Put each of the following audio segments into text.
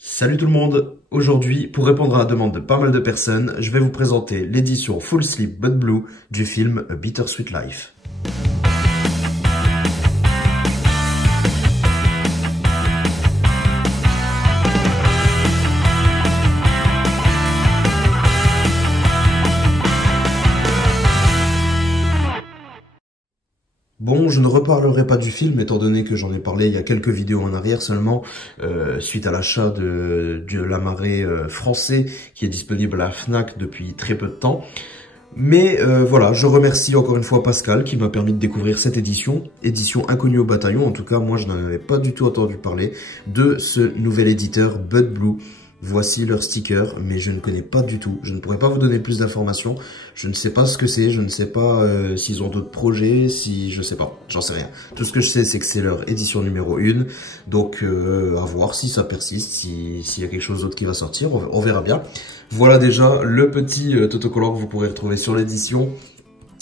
Salut tout le monde. Aujourd'hui, pour répondre à la demande de pas mal de personnes, je vais vous présenter l'édition Full Sleep But Blue du film A Bittersweet Life. Bon, je ne reparlerai pas du film, étant donné que j'en ai parlé il y a quelques vidéos en arrière seulement, suite à l'achat de La Marée français, qui est disponible à la Fnac depuis très peu de temps. Mais voilà, je remercie encore une fois Pascal qui m'a permis de découvrir cette édition inconnue au bataillon. En tout cas, moi je n'en avais pas du tout entendu parler de ce nouvel éditeur But Blue. Voici leur sticker, mais je ne connais pas du tout. Je ne pourrais pas vous donner plus d'informations. Je ne sais pas ce que c'est, je ne sais pas s'ils ont d'autres projets, je sais pas, j'en sais rien. Tout ce que je sais, c'est que c'est leur édition numéro 1. Donc, à voir si ça persiste, s'il y a quelque chose d'autre qui va sortir, on verra bien. Voilà déjà le petit autocollant que vous pourrez retrouver sur l'édition.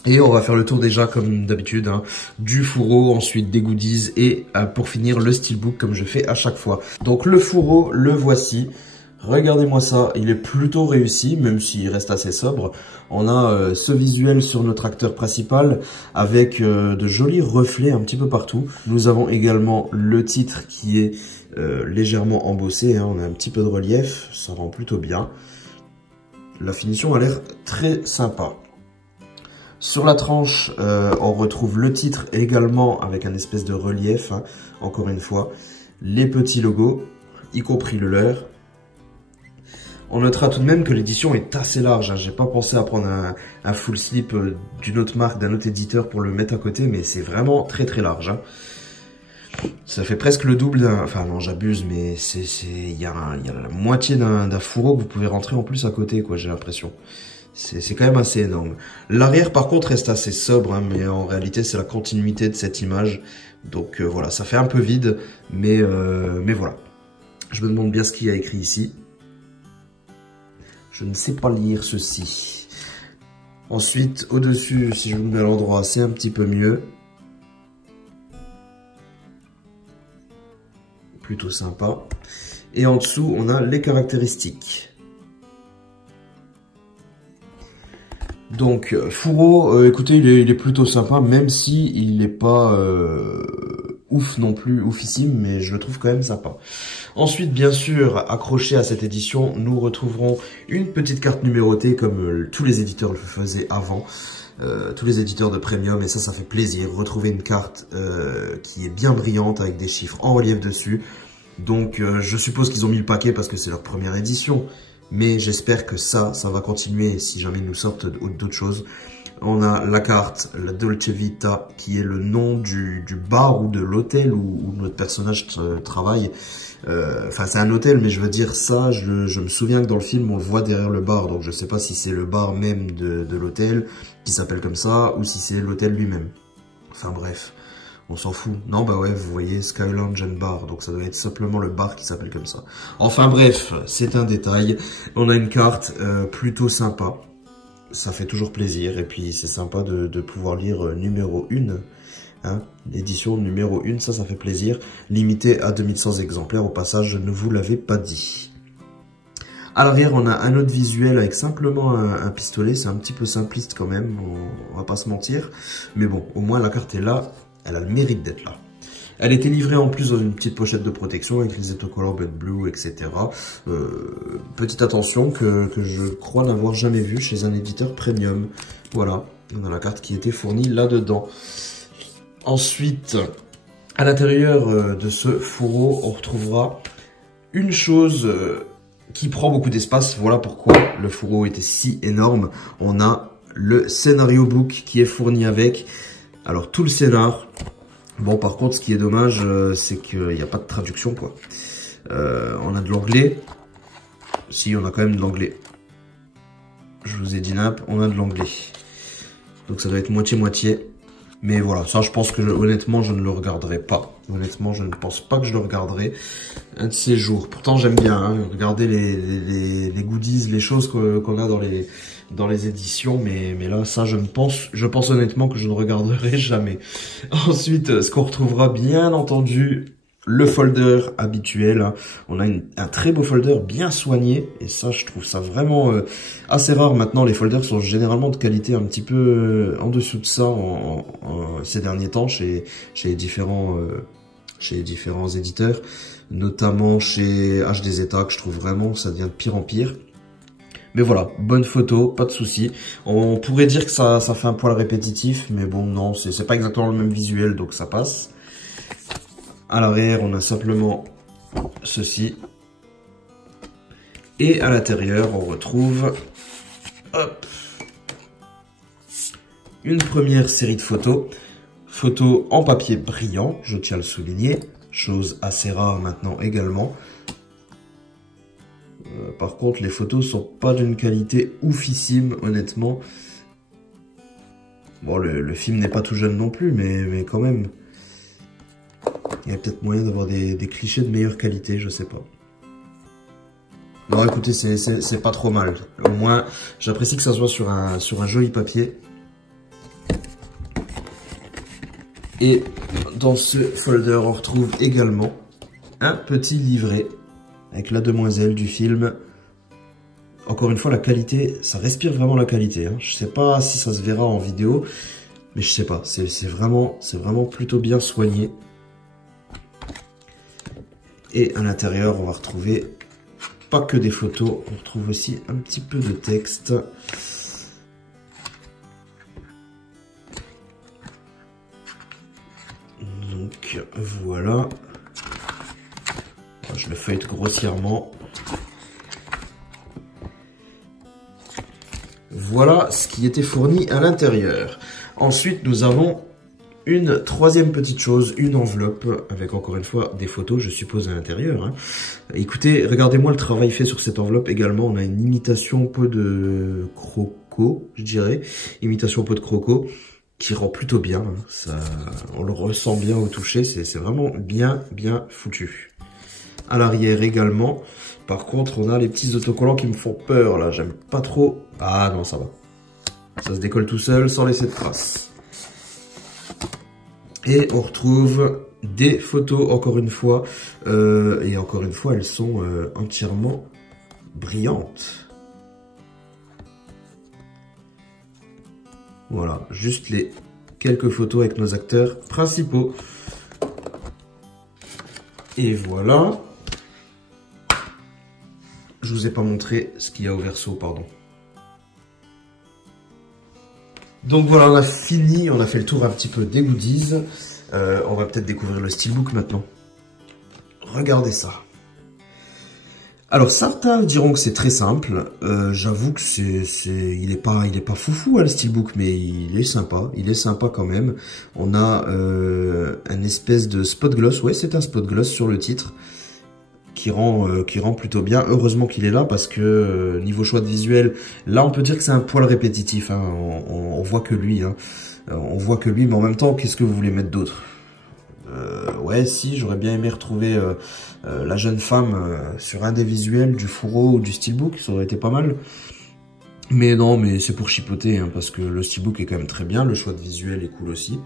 Et on va faire le tour déjà, comme d'habitude, hein, du fourreau, ensuite des goodies et pour finir le steelbook comme je fais à chaque fois. Donc le fourreau, le voici. Regardez-moi ça, il est plutôt réussi, même s'il reste assez sobre. On a ce visuel sur notre acteur principal avec de jolis reflets un petit peu partout. Nous avons également le titre qui est légèrement embossé, hein. On a un petit peu de relief, ça rend plutôt bien. La finition a l'air très sympa. Sur la tranche, on retrouve le titre également avec un espèce de relief, hein, encore une fois. Les petits logos, y compris le leur. On notera tout de même que l'édition est assez large, hein. J'ai pas pensé à prendre un full slip d'une autre marque, d'un autre éditeur pour le mettre à côté, mais c'est vraiment très très large, hein. Ça fait presque le double d'un... Enfin non, j'abuse, mais il y a la moitié d'un fourreau que vous pouvez rentrer en plus à côté, quoi, j'ai l'impression. C'est quand même assez énorme. L'arrière, par contre, reste assez sobre, hein, mais en réalité, c'est la continuité de cette image. Donc voilà, ça fait un peu vide, mais voilà. Je me demande bien ce qu'il y a écrit ici. Je ne sais pas lire ceci. Ensuite, au-dessus, si je me mets à l'endroit, c'est un petit peu mieux. Plutôt sympa. Et en dessous, on a les caractéristiques. Donc, fourreau, écoutez, il est plutôt sympa, même si il n'est pas ouf non plus, oufissime, mais je le trouve quand même sympa. Ensuite, bien sûr, accroché à cette édition, nous retrouverons une petite carte numérotée comme tous les éditeurs le faisaient avant. Tous les éditeurs de premium, et ça fait plaisir. Retrouver une carte qui est bien brillante avec des chiffres en relief dessus. Donc, je suppose qu'ils ont mis le paquet parce que c'est leur première édition. Mais j'espère que ça va continuer si jamais ils nous sortent d'autres choses. On a la carte, la Dolce Vita, qui est le nom du bar ou de l'hôtel où notre personnage travaille. Enfin, c'est un hôtel, mais je veux dire ça, je me souviens que dans le film, on le voit derrière le bar. Donc, je sais pas si c'est le bar même de l'hôtel qui s'appelle comme ça ou si c'est l'hôtel lui-même. Enfin, bref. On s'en fout. Non, bah ouais, vous voyez, Sky Lounge and Bar. Donc ça doit être simplement le bar qui s'appelle comme ça. Enfin bref, c'est un détail. On a une carte plutôt sympa. Ça fait toujours plaisir. Et puis c'est sympa de pouvoir lire numéro 1. Hein, l'édition numéro 1, ça fait plaisir. Limité à 2100 exemplaires. Au passage, je ne vous l'avais pas dit. À l'arrière, on a un autre visuel avec simplement un pistolet. C'est un petit peu simpliste quand même. On va pas se mentir. Mais bon, au moins la carte est là. Elle a le mérite d'être là. Elle était livrée en plus dans une petite pochette de protection avec les autocollants But Blue, etc. Petite attention que je crois n'avoir jamais vu chez un éditeur premium. Voilà, on a la carte qui était fournie là-dedans. Ensuite, à l'intérieur de ce fourreau, on retrouvera une chose qui prend beaucoup d'espace. Voilà pourquoi le fourreau était si énorme. On a le scénario book qui est fourni avec... Alors, tout le scénar. Bon, par contre, ce qui est dommage, c'est qu'il n'y a pas de traduction, quoi. On a de l'anglais. Si, on a quand même de l'anglais. Je vous ai dit nap, on a de l'anglais. Donc, ça doit être moitié-moitié. Mais voilà, ça, je pense que, honnêtement, je ne le regarderai pas. Honnêtement, je ne pense pas que je le regarderai un de ces jours. Pourtant, j'aime bien hein, regarder les goodies, les choses qu'on a dans les éditions, mais là, ça, je pense honnêtement que je ne regarderai jamais. Ensuite, ce qu'on retrouvera bien entendu le folder habituel, hein. On a un très beau folder bien soigné, et ça je trouve ça vraiment assez rare maintenant. Les folders sont généralement de qualité un petit peu en dessous de ça ces derniers temps chez différents éditeurs, notamment chez HDZeta, que je trouve vraiment que ça devient de pire en pire. Mais voilà, bonne photo, pas de souci. On pourrait dire que ça fait un poil répétitif, mais bon non, c'est pas exactement le même visuel, donc ça passe. À l'arrière, on a simplement ceci. Et à l'intérieur, on retrouve hop, une première série de photos. Photos en papier brillant, je tiens à le souligner. Chose assez rare maintenant également. Par contre, les photos sont pas d'une qualité oufissime, honnêtement. Bon, le film n'est pas tout jeune non plus, mais quand même. Il y a peut-être moyen d'avoir des clichés de meilleure qualité, je sais pas. Bon, écoutez, c'est pas trop mal. Au moins, j'apprécie que ça soit sur un joli papier. Et dans ce folder, on retrouve également un petit livret avec la demoiselle du film. Encore une fois, la qualité, ça respire vraiment la qualité, hein. Je sais pas si ça se verra en vidéo, mais je sais pas. C'est vraiment plutôt bien soigné. Et à l'intérieur, on va retrouver pas que des photos, on retrouve aussi un petit peu de texte. Donc voilà. Je le feuillete grossièrement. Voilà ce qui était fourni à l'intérieur. Ensuite, nous avons une troisième petite chose, une enveloppe avec encore une fois des photos, je suppose, à l'intérieur, hein. Écoutez, regardez-moi le travail fait sur cette enveloppe également. On a une imitation peau de croco, je dirais. Imitation peau de croco qui rend plutôt bien, hein. Ça, on le ressent bien au toucher, c'est vraiment bien foutu. À l'arrière également. Par contre, on a les petits autocollants qui me font peur, là. J'aime pas trop. Ah non, ça va. Ça se décolle tout seul sans laisser de traces. Et on retrouve des photos, encore une fois. Et encore une fois, elles sont entièrement brillantes. Voilà, juste les quelques photos avec nos acteurs principaux. Et voilà. Je vous ai pas montré ce qu'il y a au verso, pardon. Donc voilà, on a fini, on a fait le tour un petit peu des goodies. On va peut-être découvrir le steelbook maintenant. Regardez ça. Alors certains diront que c'est très simple. J'avoue que il est pas foufou, hein, le steelbook, mais il est sympa quand même. On a un espèce de spot gloss, ouais, c'est un spot gloss sur le titre. Qui rend plutôt bien. Heureusement qu'il est là parce que niveau choix de visuel, là on peut dire que c'est un poil répétitif, hein. On voit que lui, hein. On voit que lui, mais en même temps, qu'est-ce que vous voulez mettre d'autre? Ouais, si, j'aurais bien aimé retrouver la jeune femme sur un des visuels du fourreau ou du steelbook, ça aurait été pas mal. Mais non, mais c'est pour chipoter, hein, parce que le steelbook est quand même très bien, le choix de visuel est cool aussi.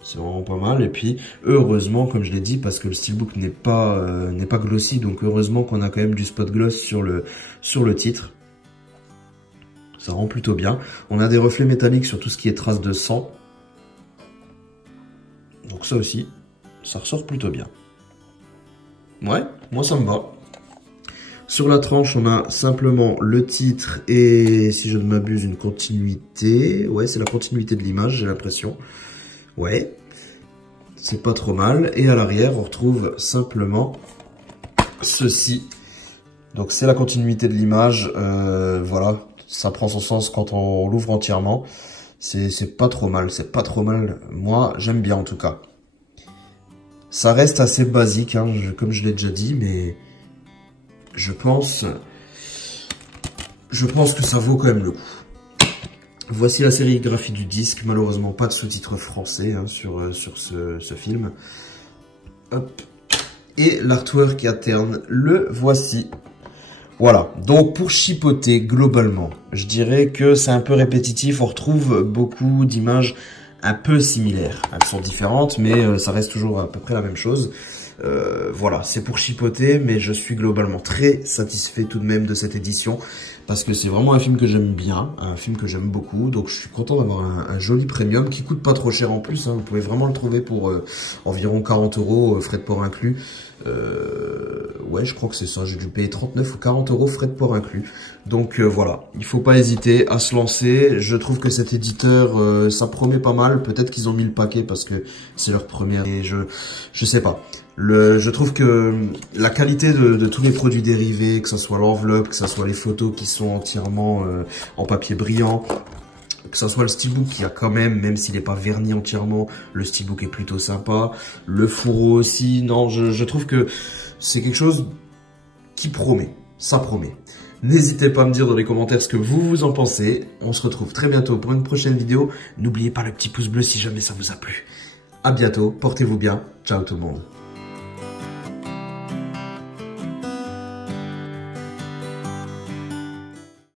C'est vraiment pas mal. Et puis, heureusement, comme je l'ai dit, parce que le steelbook n'est pas glossy, donc heureusement qu'on a quand même du spot gloss sur le titre. Ça rend plutôt bien. On a des reflets métalliques sur tout ce qui est traces de sang. Donc ça aussi, ça ressort plutôt bien. Ouais, moi ça me va. Sur la tranche, on a simplement le titre et, si je ne m'abuse, une continuité. Ouais, c'est la continuité de l'image, j'ai l'impression. Ouais, c'est pas trop mal. Et à l'arrière, on retrouve simplement ceci. Donc c'est la continuité de l'image. Voilà, ça prend son sens quand on l'ouvre entièrement. C'est pas trop mal, c'est pas trop mal. Moi, j'aime bien en tout cas. Ça reste assez basique, hein, comme je l'ai déjà dit, mais je pense que ça vaut quand même le coup. Voici la sérigraphie du disque, malheureusement pas de sous-titres français, hein, sur ce film. Hop. Et l'artwork interne, le voici. Voilà, donc pour chipoter globalement, je dirais que c'est un peu répétitif, on retrouve beaucoup d'images un peu similaires. Elles sont différentes, mais ça reste toujours à peu près la même chose. Voilà, c'est pour chipoter, mais je suis globalement très satisfait tout de même de cette édition parce que c'est vraiment un film que j'aime bien, un film que j'aime beaucoup, donc je suis content d'avoir un joli premium qui coûte pas trop cher en plus, hein. Vous pouvez vraiment le trouver pour environ 40 €, frais de port inclus. Ouais, je crois que c'est ça, j'ai dû payer 39 ou 40 € frais de port inclus. Donc voilà, il faut pas hésiter à se lancer. Je trouve que cet éditeur, ça promet pas mal. Peut-être qu'ils ont mis le paquet parce que c'est leur première. Et je sais pas. Je trouve que la qualité de tous les produits dérivés, que ce soit l'enveloppe, que ce soit les photos qui sont entièrement en papier brillant, que ça soit le steelbook qui a quand même s'il n'est pas verni entièrement, le steelbook est plutôt sympa. Le fourreau aussi, non, je trouve que c'est quelque chose qui promet, ça promet. N'hésitez pas à me dire dans les commentaires ce que vous en pensez. On se retrouve très bientôt pour une prochaine vidéo. N'oubliez pas le petit pouce bleu si jamais ça vous a plu. À bientôt, portez-vous bien. Ciao tout le monde.